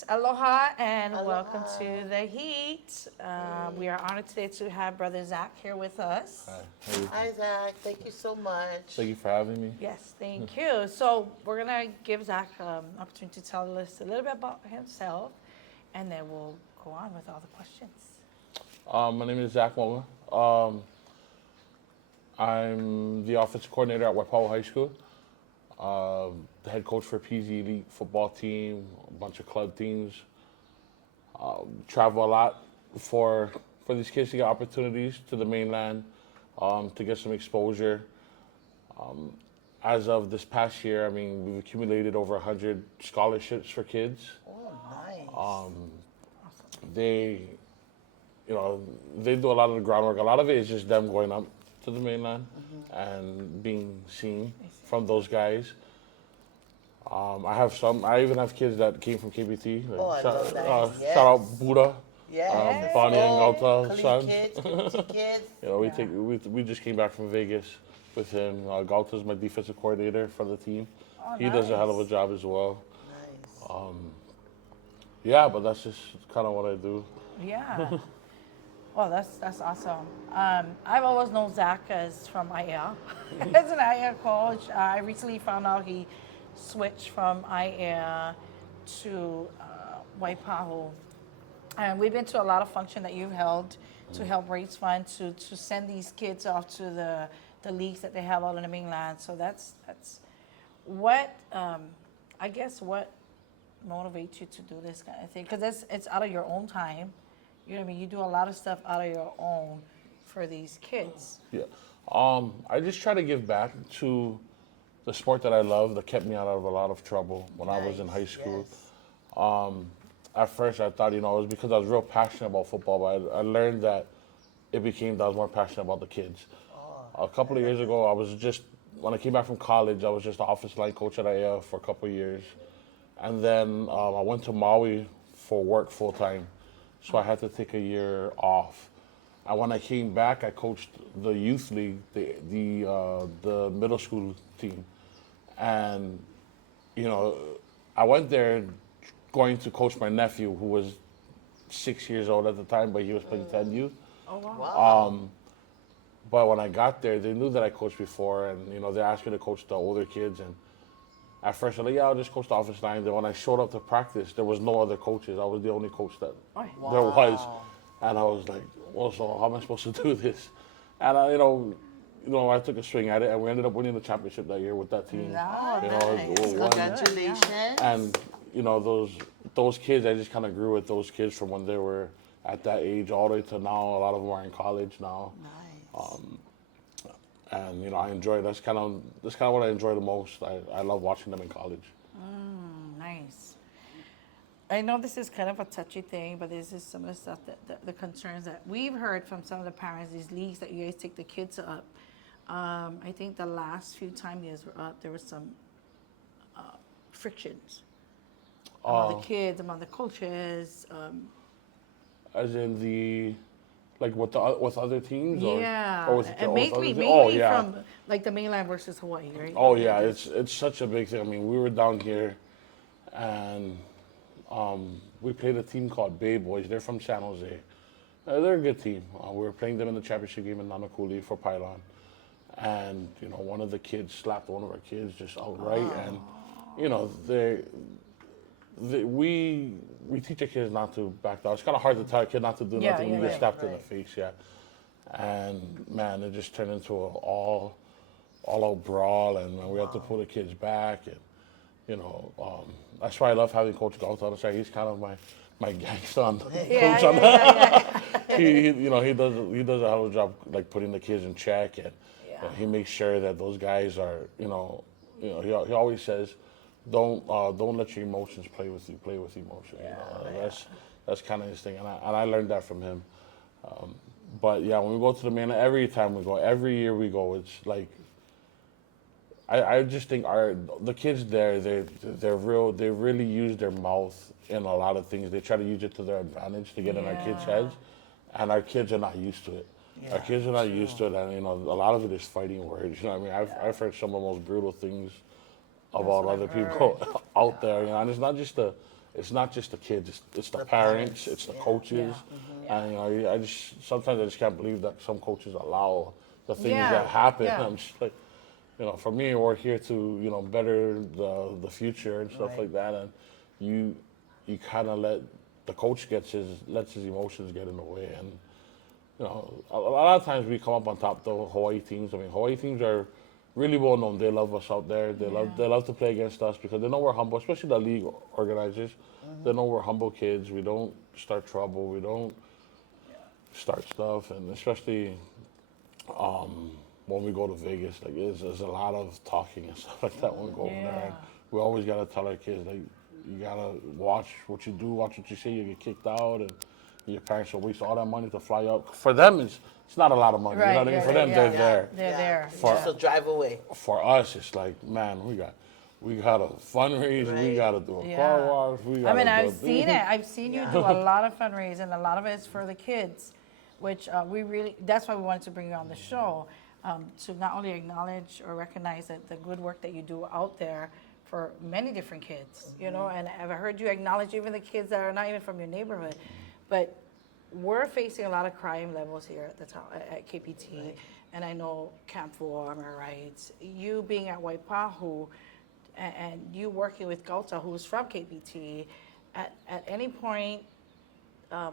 Heat. Aloha and welcome Aloha. to the Heat. We are honored today to have Brother Zach here with us. Hi. Hey, Hi, Zach. Thank you so much. thank you for having me. Yes, thank you. So we're going to give Zach an opportunity to tell us a little bit about himself, and then we'll go on with all the questions. My name is Zach Mauga. I'm the offensive coordinator at Waipawa High School. The head coach for PZ Elite football team, a bunch of club teams. Travel a lot for these kids to get opportunities to the mainland, to get some exposure. As of this past year, I mean, we've accumulated over 100 scholarships for kids. Oh, nice. They, they do a lot of the groundwork. A lot of it is just them going up to the mainland and being seen from those guys. I even have kids that came from KBT. Oh, I love that. Yes. Shout out Buddha, Yes. Bonnie and Oh, Gauta's Khalid sons. kids, community kids. We just came back from Vegas with him. Gauta's my defensive coordinator for the team. Oh, He does a hell of a nice. job as well. Nice. Yeah, but that's just kind of what I do. Yeah. Well, that's awesome. I've always known Zach as from IAR, as an IAR coach. I recently found out he switched from IAR to Waipahu. And we've been to a lot of functions that you've held to help raise funds to send these kids off to the leagues that they have all in the mainland. So that's what, I guess, what motivates you to do this kind of thing? Because it's out of your own time. You know what I mean? You do a lot of stuff out of your own for these kids. Yeah. I just try to give back to the sport that I love that kept me out of a lot of trouble when I was in high Nice, school. yes. At first, I thought, it was because I was real passionate about football, but I learned that it became that I was more passionate about the kids. A couple of years ago, when I came back from college, I was just the offensive line coach at AF for a couple of years. And then I went to Maui for work full time. So I had to take a year off. And when I came back, I coached the youth league, the middle school team. And, I went there going to coach my nephew, who was 6 years old at the time, but he was playing 10 youth. Oh, wow. Wow. But when I got there, they knew that I coached before, and they asked me to coach the older kids. And at first, I was like, yeah, I'll just coach the offensive line. Then when I showed up to practice, there was no other coaches. I was the only coach that there was, and I was like, well, so how am I supposed to do this? And I took a swing at it, and we ended up winning the championship that year with that team. Oh, it was nice. one- Congratulations. And those kids, I just kind of grew with those kids from when they were at that age all the way to now. A lot of them are in college now. Nice. And I enjoy that's kind of what I enjoy the most. I love watching them in college. Nice. I know this is kind of a touchy thing, but this is some of the stuff the concerns that we've heard from some of the parents, these leagues that you guys take the kids up. I think the last few times you guys were up, there was some frictions among the kids, among the coaches. As in with other teams, Yeah, or with, and or with other mainly teams? Oh yeah. from like the mainland versus Hawaii, right? Oh yeah, it's such a big thing. I mean, we were down here, and we played a team called Bay Boys. They're from San Jose. They're a good team. We were playing them in the championship game in Nanakuli for Pylon, and one of the kids slapped one of our kids just outright, and we teach our kids not to back down. It's kind of hard to tell a kid not to do nothing when you get slapped in the face, yeah. And man, it just turned into an all-out brawl, and man, we had to pull the kids back, and that's why I love having Coach Gauta on the side. He's kind of my gangster on coach on that. He does a hell of a job like putting the kids in check, and he makes sure that those guys are he always says, don't let your emotions play with you. Play with emotion. That's kind of his thing, and I learned that from him. But yeah, when we go to the mainland, every year we go, it's like I just think the kids there, they really use their mouth in a lot of things. They try to use it to their advantage to get in our kids' heads, and our kids are not used to it. Yeah, Our kids are not used to it, and a lot of it is fighting words. What I mean? I've heard some of the most brutal things about other people out there, and it's not just the it's not just the kids, it's the The parents, parents, it's the yeah. coaches, and I just sometimes I just can't believe that some coaches allow the things Yeah, that happen. yeah. I'm just like, for me, we're here to better the future and stuff Right. like that, and you kind of let the coach lets his emotions get in the way, and a lot of times we come up on top. The Hawaii teams, I mean, Hawaii teams are really well known. They love us out there. They love to play against us because they know we're humble, especially the league organizers. They know we're humble kids. We don't start trouble. We don't start stuff, and especially when we go to Vegas, like there's a lot of talking and stuff like that when we go over there. And we always gotta tell our kids, like, you gotta watch what you do, watch what you say. You get kicked out, and your parents will waste all that money to fly up. For them, it's not a lot of money. You know what I mean? For them, they're there. They're there. So drive away. For us, it's like, man, we got a fundraise. We Right. got to do a Yeah. car wash. I mean, I've seen it. I've seen you do a lot of fundraising, and a lot of it is for the kids, which that's why we wanted to bring you on the show, to not only acknowledge or recognize the good work that you do out there for many different kids, and I've heard you acknowledge even the kids that are not even from your neighborhood, but we're facing a lot of crime levels here at the top at KPT, and I know Camp 4, am I right? You being at Waipahu, and you working with Gauta, who's from KPT, at any point,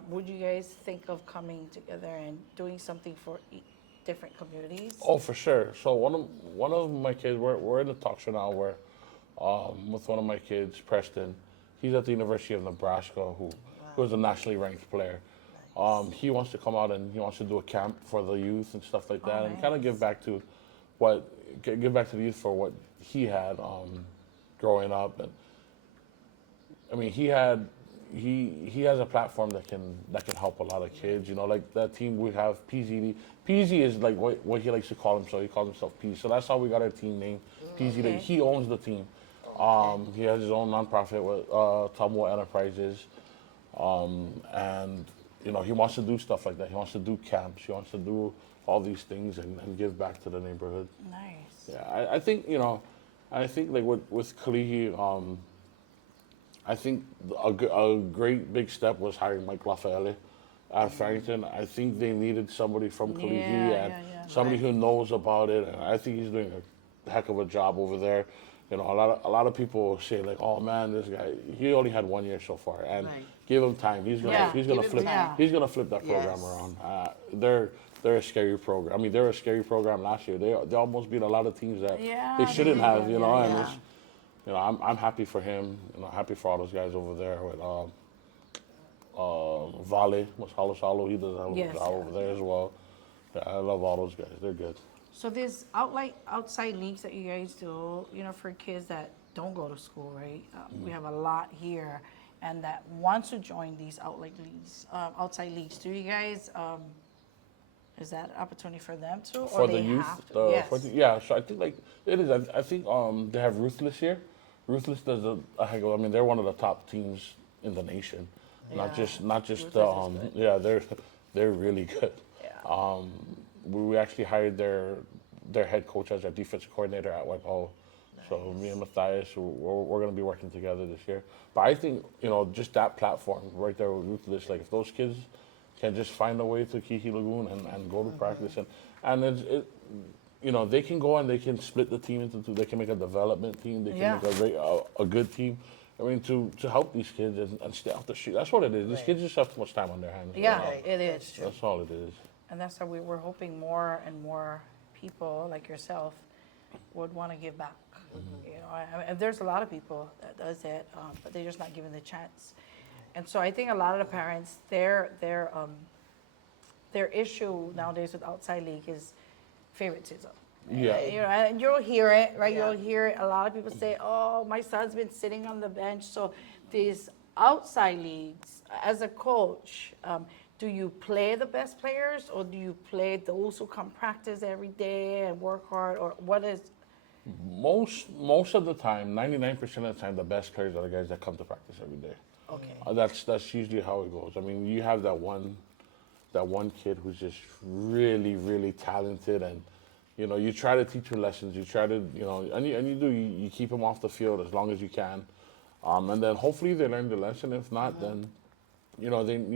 would you guys think of coming together and doing something for different communities? Oh, for sure. So one of my kids, we're in the talks right now where, with one of my kids, Preston, he's at the University of Nebraska, who is a nationally ranked player. He wants to come out and he wants to do a camp for the youth and stuff like that, and kind of give back to the youth for what he had growing up. And I mean, he has a platform that can help a lot of kids. Like that team we have, PZD. PZ is like what he likes to call himself. He calls himself P. So that's how we got our team name, PZD. Okay. He owns the team. He has his own nonprofit with Tamua Enterprises, and he wants to do stuff like that. He wants to do camps. He wants to do all these things and give back to the neighborhood. Nice. Yeah, I think like with Kalihi, I think a great big step was hiring Mike Lafayette at Farrington. I think they needed somebody from Kalihi and somebody who knows about it, and I think he's doing a heck of a job over there. A lot of people say like, oh man, this guy, he only had 1 year so far, and give him time. He's gonna Give him flip time. he's gonna flip that program around. They're a scary program. I mean, they were a scary program last year. They almost beat a lot of teams that they shouldn't have. And it's, I'm happy for him. Happy for all those guys over there with Vale, Masalo. He does a hell of a job over there as well. Yeah, I love all those guys. They're good. So there's outside leagues that you guys do, for kids that don't go to school, right? We have a lot here, and that wants to join these outside leagues. Do you guys? Is that an opportunity for them too, For or the they youth, have to? Yes. yeah. So I think like it is. I think they have Ruthless here. Ruthless does a heck of. I mean, they're one of the top teams in the nation. Not just Ruthless is good. they're really good. Yeah. We actually hired their head coach as our defensive coordinator at Waipahu. So me and Matthias, we're going to be working together this year. But I think just that platform right there with Ruthless, like if those kids can just find a way to Kihi Lagoon and go to practice and they can go and they can split the team into two. They can make a development team. They can make a good team. I mean, to help these kids and stay off the street. That's what it is. These kids just have too much time on their hands. Yeah, it is. That's all it is. And that's why we're hoping more and more people like yourself would want to give back. I mean, there's a lot of people that does it, but they're just not given the chance. And so I think a lot of the parents, their issue nowadays with outside league is favoritism. Yeah. And you'll hear it, right? You'll hear it. A lot of people say, "Oh, my son's been sitting on the bench." So these outside leagues, as a coach, do you play the best players, or do you play those who come practice every day and work hard, or what is? Most of the time, 99% of the time, the best players are the guys that come to practice every day. Okay. That's usually how it goes. I mean, you have that one kid who's just really, really talented, and you try to teach him lessons. You try to, and you keep him off the field as long as you can. And then hopefully they learn the lesson. If not, then you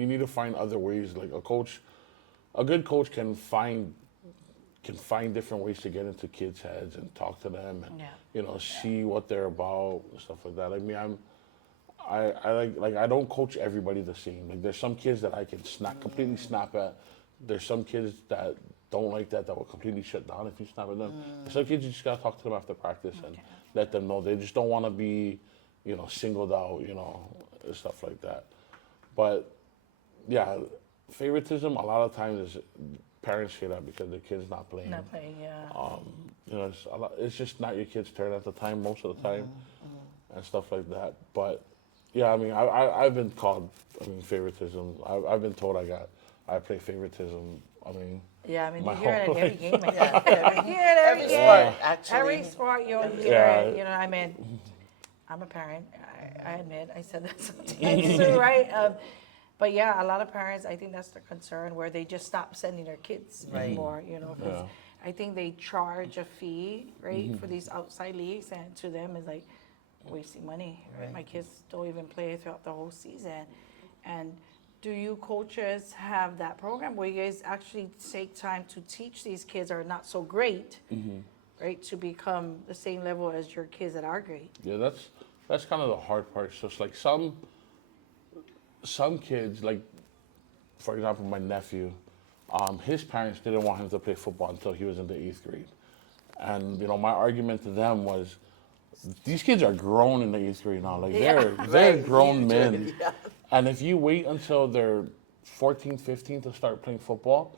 need to find other ways. Like a good coach can find different ways to get into kids' heads and talk to them and see what they're about and stuff like that. Like me, I don't coach everybody the same. Like there's some kids that I can completely snap at. There's some kids that don't like that will completely shut down if you snap at them. Some kids you just gotta talk to them after practice and let them know they just don't want to be, singled out, and stuff like that. But yeah, favoritism a lot of times is parents say that because the kid's not playing. Not playing, yeah. It's just not your kid's turn at the time most of the time, and stuff like that. But yeah, I mean, I've been called, favoritism. I've been told I play favoritism. I mean. Yeah, I mean, you my hear it whole at every game. Yeah, You hear it at every every game. sport, actually. Every sport you'll hear Yeah. it. I mean, I'm a parent. I admit I said that sometimes too, right? But yeah, a lot of parents, I think that's the concern where they just stop sending their kids anymore, 'cause I think they charge a fee, right, for these outside leagues, and to them it's like wasting money. Right? My kids don't even play throughout the whole season. And do you coaches have that program where you guys actually take time to teach these kids that are not so great, right, to become the same level as your kids that are great? Yeah, that's kind of the hard part. So it's like some kids, like for example, my nephew, his parents didn't want him to play football until he was in the 8th grade, and my argument to them was, these kids are grown in the 8th grade now. Like they're grown men, and if you wait until they're 14, 15 to start playing football,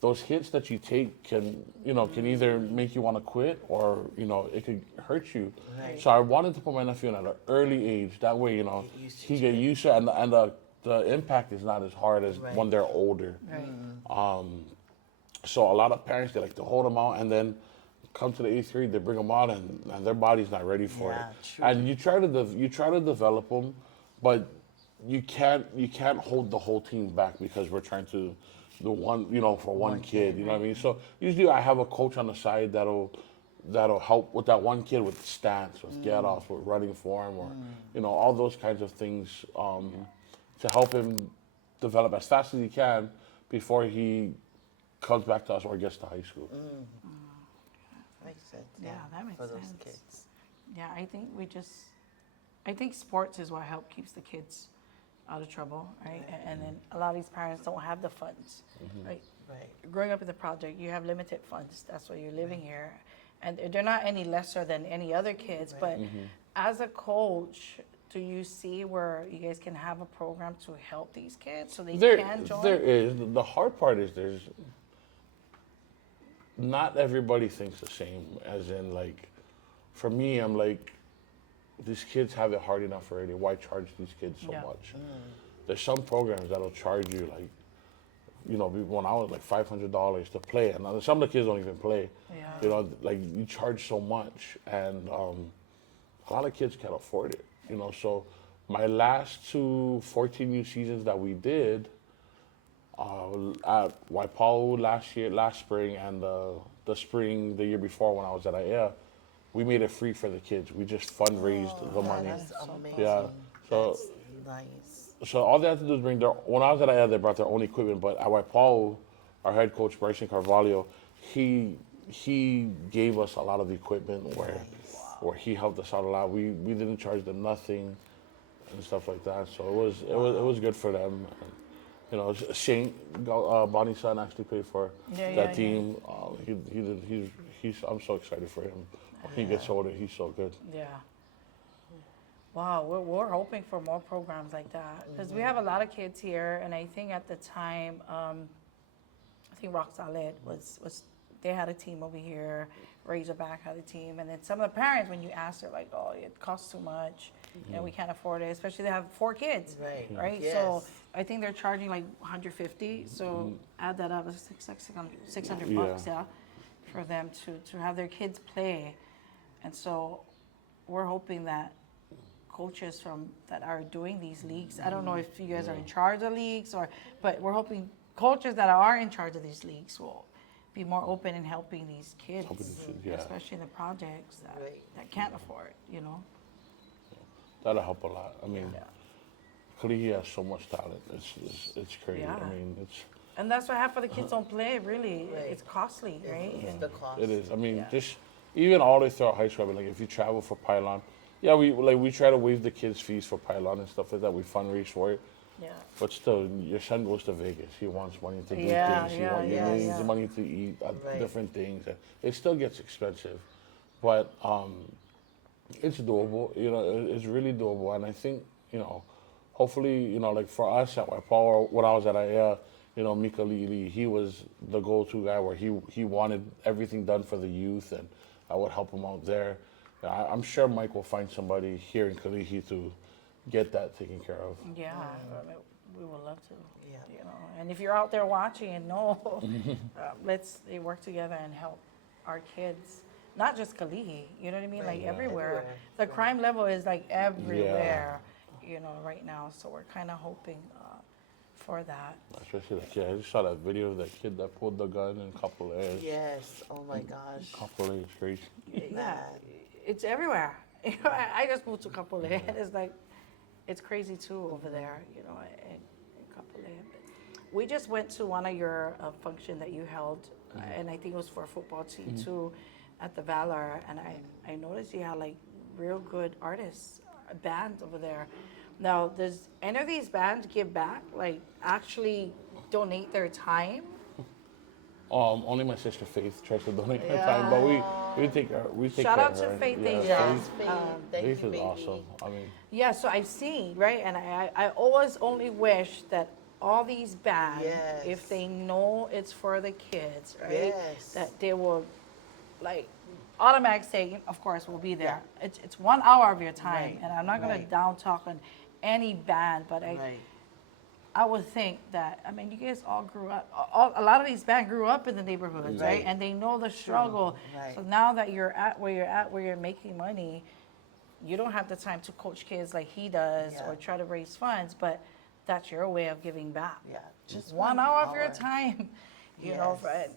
those hits that you take can either make you want to quit or it could hurt you. Right. So I wanted to put my nephew in at an early age. That way, he get used to it, and the impact is not as hard as when they're older. Right. So a lot of parents, they like to hold them out, and then come to the 8th grade, they bring them out, and their body's not ready for it. True. And you try to develop them, but you can't hold the whole team back because we're trying to do one, for one kid. You know what I mean? So usually I have a coach on the side that'll help with that one kid with stance, with get offs, with running form, or all those kinds of things to help him develop as fast as he can before he comes back to us or gets to high school. Makes sense. Yeah, that makes for those sense. kids. Yeah, I think sports is what keeps the kids out of trouble, right? And then a lot of these parents don't have the funds, right? Right. Growing up in the project, you have limited funds. That's why you're living here. And they're not any lesser than any other kids, but as a coach, do you see where you guys can have a program to help these kids so they can join? There is. The hard part is not everybody thinks the same, as in, like, for me, I'm like, these kids have it hard enough already. Why charge these kids so much? There's some programs that'll charge you, like, when I was like $500 to play, and some of the kids don't even play. Yeah. Like, you charge so much, and a lot of kids can't afford it. So my last 2 14U seasons that we did, at Waipahu last spring, and the spring the year before when I was at IA, we made it free for the kids. We just fundraised the money. That's amazing. Yeah. So That's nice. so all they had to do is bring when I was at IA, they brought their own equipment, but at Waipahu, our head coach, Bryson Carvalho, he gave us a lot of equipment where he helped us out a lot. We didn't charge them nothing and stuff like that. So it was good for them. Shane, Bonnie's son, actually paid for that team. I'm so excited for him. When he gets older, he's so good. Yeah. Wow, we're hoping for more programs like that because we have a lot of kids here, and I think at the time, I think Rock Solid was they had a team over here, Razorback had a team, and then some of the parents, when you ask, they're like, "Oh, it costs too much, we can't afford it." Especially they have 4 kids, right? Yes. So I think they're charging like $150. So add that up, it's $600 bucks, for them to have their kids play, and so we're hoping that coaches that are doing these leagues. I don't know if you guys are in charge of leagues but we're hoping coaches that are in charge of these leagues will be more open in helping these kids, Yeah. especially in the projects that can't afford, that'll help a lot. I mean, Kalihi has so much talent. It's crazy. Yeah. I mean, it's And that's what half of the kids don't play, really. Right. It's costly, right? It's And- the cost. it is. I mean, Yeah. just even all the way throughout high school. I mean, like if you travel for Pylon, yeah, we try to waive the kids' fees for Pylon and stuff like that. We fundraise for it. yeah. But still, your son goes to Vegas. He wants money to do Yeah, things. yeah, He yeah, needs yeah. money to eat Right. different things. And it still gets expensive, but it's doable. You know, it's really doable. And I think, you know, hopefully, you know, like for us at White Power, when I was at IAEA, you know, Mika Lili, he was the go-to guy where he wanted everything done for the youth, and I would help him out there. I'm sure Mike will find somebody here in Kalihi to get that taken care of. Yeah, I mean, we would love to. Yeah. You know, and if you're out there watching and know, let's work together and help our kids. Not just Kalihi, you know what I mean? Right, like yeah. everywhere. Everywhere, The crime level is like everywhere, you know, right now. So we're kind of hoping for that. Especially like, yeah, I just saw that video of that kid that pulled the gun in Couple Airs. Yes. Oh my gosh. Couple Airs, crazy. Yeah, Mad. it's everywhere. You know, I just moved to Kapolei, and it's like, it's crazy too over there, you know, in Kapolei. We just went to one of your function that you held, and I think it was for a football team too, at the Valor, and I noticed you had like real good artists, bands over there. Now, does any of these bands give back, like actually donate their time? Only my sister Faith tries to donate her time, but we take Shout care out of to her. Faith Yeah, Asia. Yes. Faith. Thank Faith you, is baby. awesome. I mean, Yeah, so I've seen, right? And I always only wish that all these bands, Yes. if they know it's for the kids, right? Yes. That they will, like, automatic say, of course, we'll be there. It's 1 hour of your time. Right, And I'm not going right. to down talk on any band, but Right. I would think that, I mean, you guys all grew up, a lot of these bands grew up in the neighborhoods, right? Right. And they know the struggle. Right. So now that you're at, where you're making money, you don't have the time to coach kids like he does Yeah. or try to raise funds, but that's your way of giving back. Yeah. Just 1 hour of your time, you know, Yes.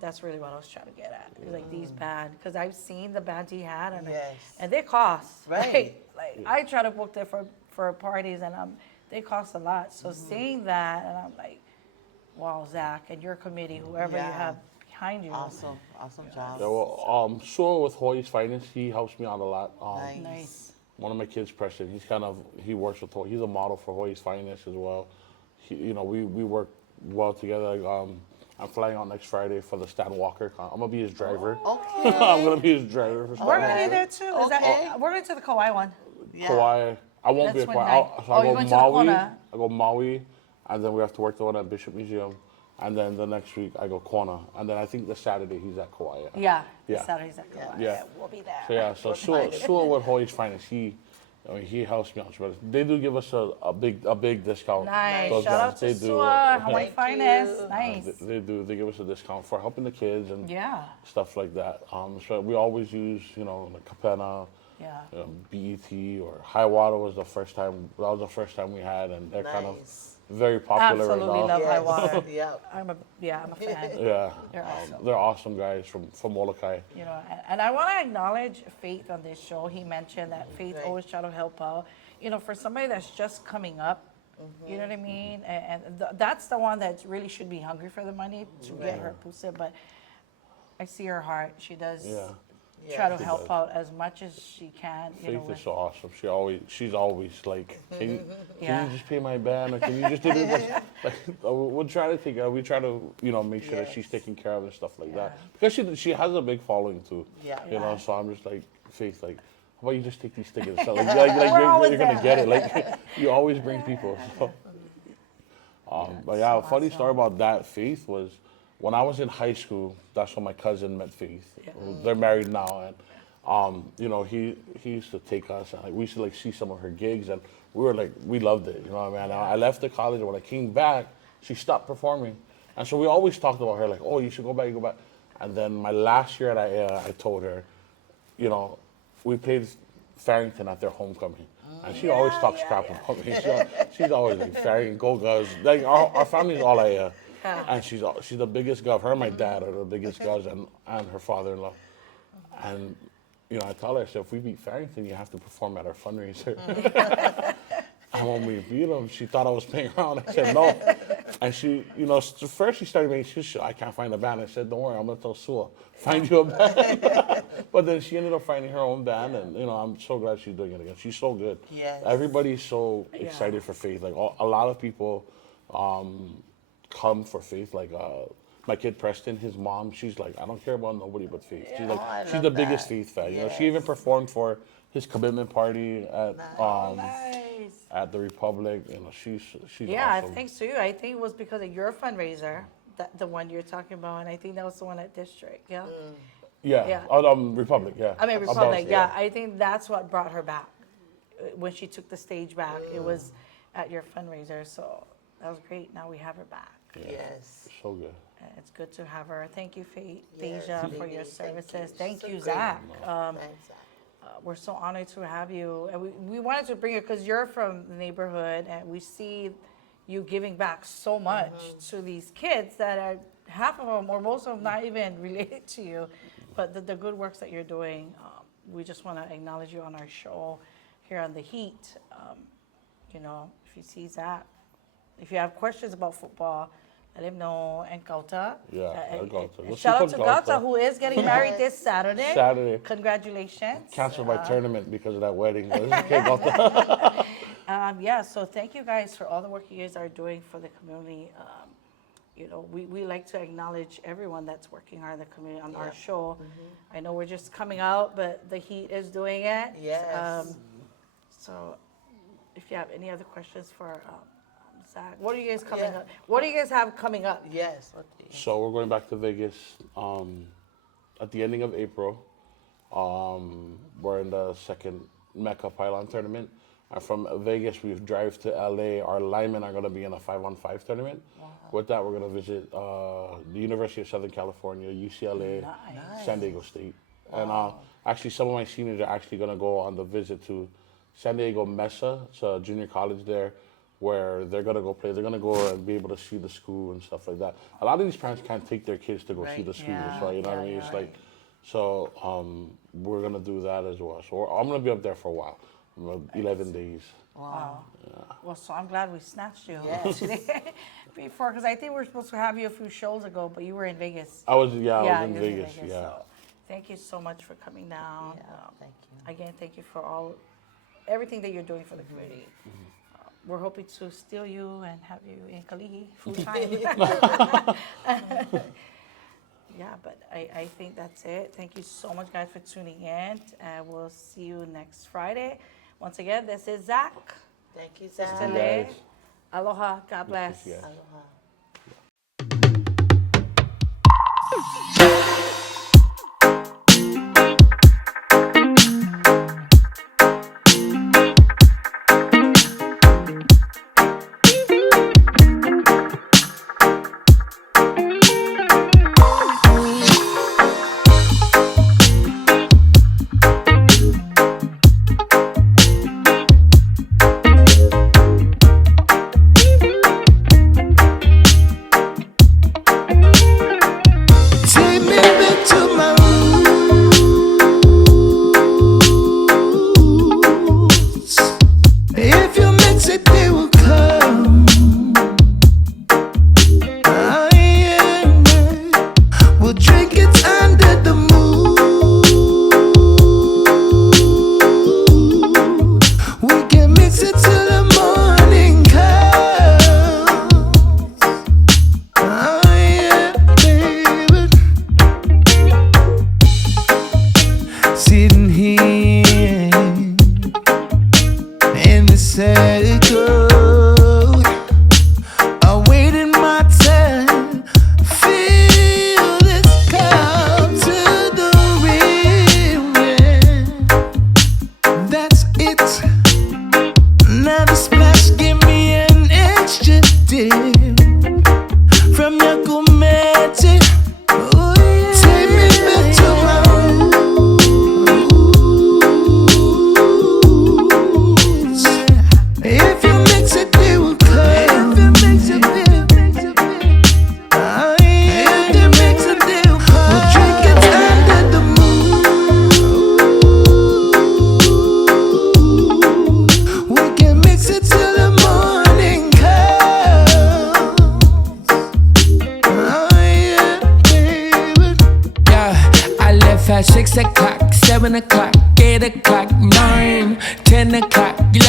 that's really what I was trying to get at. Like these bands, because I've seen the bands he had, and Yes. and they cost. Right. Like I try to book them for parties, and they cost a lot. So seeing that, and I'm like, wow, Zach and your committee, whoever you Yeah. have behind you. Awesome. Awesome job. yeah, well, Sewell with Hoy's Finance, he helps me out a lot. Nice. Nice. One of my kids, Preston, he works with Hoy. He's a model for Hoy's Finance as well. You know, we work well together. Like, I'm flying out next Friday for the Stan Walker. I'm gonna be his driver. Okay. I'm gonna be his driver for Stan We're gonna Walker. be there too. Is Okay. that, we're going to the Kauai one. Yeah. Kauai. I won't be That's at one Kauai. night. So Oh, I you're go going to the Maui. Kona. I go Maui, and then we have to work the one at Bishop Museum, and then the next week I go Kona, and then I think the Saturday he's at Kauai. Yeah. Yeah. Saturday's at Kauai. Yeah. We'll be there. So yeah, so Sewell with Hoy's Finance, he helps me out. But they do give us a big discount. Nice. Those Shout out guys, to they do. Sua, Hawaii Thank Finest. you. Nice. They do. They give us a discount for helping the kids and Yeah. stuff like that. So we always use, you know, like Capena, Yeah. BET, or High Water was the first time. That was the first time we had, and they're kind of Nice. very popular Absolutely right now. love High Yes. Water. Yep. I'm a fan. Yeah, They're awesome. they're awesome guys from Molokai. You know, and I want to acknowledge Faith on this show. He mentioned that Faith Right. always try to help out. You know, for somebody that's just coming up, you know what I mean? And that's the one that really should be hungry for the money to get her boosted. But I see her heart. She does Yeah, try to She help does. out as much as she can. You know, Faith with, is so awesome. She's always like, can Yeah. you just pay my band, or can you just do this? Like, we'll try to take. We try to, you know, make sure that she's Yes. taken care of and stuff like that. Because she has a big following too. Yeah. You know, so I'm just like, Faith, like, how about you just take these tickets? So, like, always you're gonna there. get it. Like, you always bring people. So. But yeah, a funny story about that, Faith, was when I was in high school. That's when my cousin met Faith. They're married now, and you know, he used to take us, and like, we used to like see some of her gigs, and we loved it. You know what I mean? I left the college, and when I came back, she stopped performing, and so we always talked about her, like, oh, you should go back, And then my last year at I told her, you know, we played Farrington at their homecoming. And she always talks crap about me. She's always like, Farrington, go guys. Like, our family's all and she's the biggest gov. Her and my dad are the biggest govs, and her father-in-law. And I tell her, I said, if we beat Farrington, you have to perform at our fundraiser. And when we beat them, she thought I was playing around. I said, no. And she, first she started making excuses. I can't find a band. I said, don't worry, I'm going to tell Sua, find you a band. But then she ended up finding her own band, and, I'm so glad she's doing it again. She's so good. Yes. Everybody's so excited for Faith. Like, a lot of people come for Faith. Like, my kid Preston, his mom, she's like, I don't care about nobody but Faith. She's like, I she's love the biggest that. Faith fan. Yes. She even performed for his commitment party at Nice. at the Republic. She's Yeah, awesome. I think so. I think it was because of your fundraiser, the one you're talking about, and I think that was the one at District. Yeah. Yeah. Yeah. Republic. Yeah. I mean, About- Republic. Yeah, I think that's what brought her back. When she took the stage back, it was at your fundraiser. So that was great. Now we have her back. Yes. So good. And it's good to have her. Thank you, Yes, Deja, for Lily, your thank you. services. She's Thank so you, great. Zach. Thanks, Zach. We're so honored to have you. And we wanted to bring you because you're from the neighborhood, and we see you giving back so much to these kids that are half of them or most of them not even related to you. But the good works that you're doing, we just want to acknowledge you on our show here on The Heat. If you see Zach, if you have questions about football, let him know. And Gauta. Yeah, Gauta. Let's Shout out keep to up Gauta. Gauta, who is getting married this Saturday. Saturday. Congratulations. Canceled my tournament because of that wedding. But it's okay, Gauta. So thank you guys for all the work you guys are doing for the community. We like to acknowledge everyone that's working hard in the community on our show. I know we're just coming out, but the Heat is doing it. Yes. So if you have any other questions for Zach, what are you guys coming up? What do you guys have coming up? Yes. So we're going back to Vegas at the ending of April. We're in the second Mecca Pylon tournament. And from Vegas, we drive to LA. Our linemen are going to be in a 5-on-5 tournament. Wow. With that, we're going to visit the University of Southern California, UCLA, San Diego State. And actually, some of my seniors are actually going to go on the visit to San Diego Mesa. It's a junior college there where they're going to go play. They're going to go and be able to see the school and stuff like that. A lot of these parents can't take their kids to go see the school as well, you know what I mean? It's like, so we're going to do that as well. So I'm going to be up there for a while, 11 days. Wow. Yeah. Well, so I'm glad we snatched you today before, because I think we were supposed to have you a few shows ago, but you were in Vegas. I was in Vegas, yeah. So thank you so much for coming down. Yeah, thank you. Again, thank you for everything that you're doing for the community. We're hoping to steal you and have you in Kalihi full time. Yeah, but I think that's it. Thank you so much, guys, for tuning in. And we'll see you next Friday. Once again, this is Zach. Thank you, Zach. Guys. Aloha. God bless. Yes. Aloha.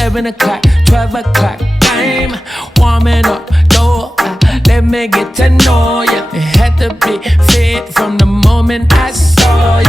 11 o'clock, 12 o'clock, time. Warming up, though, let me get to know ya. It had to be fit from the moment I saw ya.